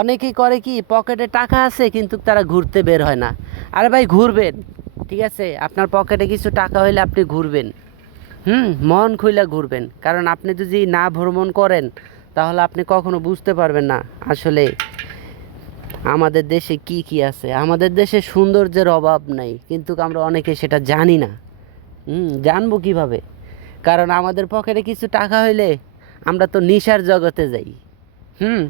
অনেকেই করে কি, পকেটে টাকা আছে কিন্তু তারা ঘুরতে বের হয় না। আরে ভাই ঘুরবেন, ঠিক আছে, আপনার পকেটে কিছু টাকা হইলে আপনি ঘুরবেন। মন খুইলা ঘুরবেন, কারণ আপনি যদি না ভ্রমণ করেন তাহলে আপনি কখনো বুঝতে পারবেন না আসলে আমাদের দেশে কি কি আছে। আমাদের দেশে সৌন্দর্যের অভাব নাই, কিন্তু আমরা অনেকে সেটা জানি না। জানবো কিভাবে? কারণ আমাদের পকেটে কিছু টাকা হইলে আমরা তো নেশার জগতে যাই। হুম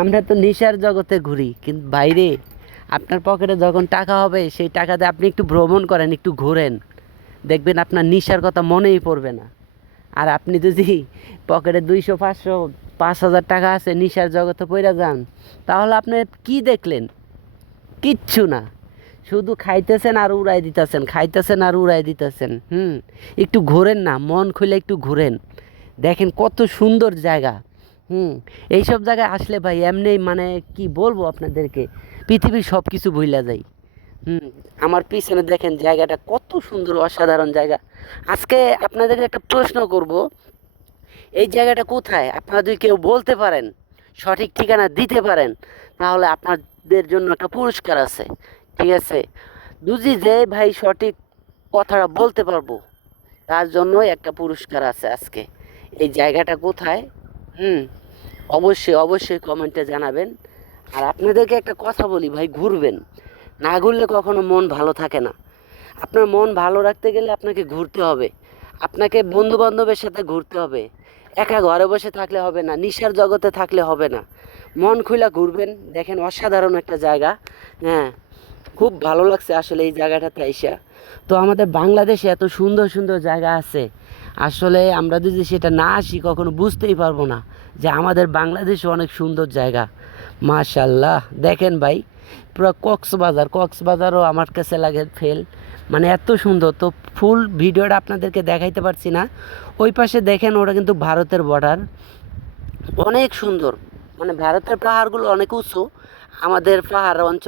আমরা তো নেশার জগতে ঘুরি, কিন্তু বাইরে আপনার পকেটে যখন টাকা হবে সেই টাকাতে আপনি একটু ভ্রমণ করেন, একটু ঘোরেন, দেখবেন আপনার নেশার কথা মনেই পড়বে না। আর আপনি যদি পকেটে 200 500 5,000 টাকা আছে নেশার জগতে পড়ে যান, তাহলে আপনি কি দেখলেন? কিচ্ছু না। শুধু খাইতেছেন আর উড়াই দিতেছেন, খাইতেছেন আর উড়াই দিতেছেন। একটু ঘোরেন না, মন খুলে একটু ঘোরেন, দেখেন কত সুন্দর জায়গা। এইসব জায়গায় আসলে ভাই এমনি মানে কি বলবো আপনাদেরকে, পৃথিবীর সব কিছু ভুইলা যায়। হুম আমার পিছনে দেখেন জায়গাটা কত সুন্দর, অসাধারণ জায়গা। আজকে আপনাদের একটা প্রশ্ন করব, এই জায়গাটা কোথায়? আপনারা যদি কেউ বলতে পারেন, সঠিক ঠিকানা দিতে পারেন, তাহলে আপনাদের জন্য একটা পুরস্কার আছে, ঠিক আছে? বুঝি যে ভাই সঠিক কথাটা বলতে পারবো, তার জন্যই একটা পুরস্কার আছে আজকে। এই জায়গাটা কোথায়? হুম অবশ্যই অবশ্যই কমেন্টে জানাবেন। আর আপনাদেরকে একটা কথা বলি ভাই, ঘুরবেন, না ঘুরলে কখনো মন ভালো থাকে না। আপনার মন ভালো রাখতে গেলে আপনাকে ঘুরতে হবে, আপনাকে বন্ধু বান্ধবের সাথে ঘুরতে হবে। একা ঘরে বসে থাকলে হবে না, নিশার জগতে থাকলে হবে না। মন খুলে ঘুরবেন, দেখেন অসাধারণ একটা জায়গা। হ্যাঁ, খুব ভালো লাগছে আসলে এই জায়গাটাতে আইসা। তো আমাদের বাংলাদেশে এত সুন্দর সুন্দর জায়গা আছে, আসলে আমরা যদি সেটা না আসি কখনো বুঝতেই পারবো না যে আমাদের বাংলাদেশে অনেক সুন্দর জায়গা। মাশাল্লাহ, দেখেন ভাই, পুরো কক্সবাজারও আমার কাছে লাগে ফেল, মানে এত সুন্দর। তো ফুল ভিডিওটা আপনাদেরকে দেখাইতে পারছি না। ওই পাশে দেখেন, ওটা কিন্তু ভারতের বর্ডার, অনেক সুন্দর। মানে ভারতের পাহাড়গুলো অনেক উঁচু, আমাদের পাহাড় অঞ্চল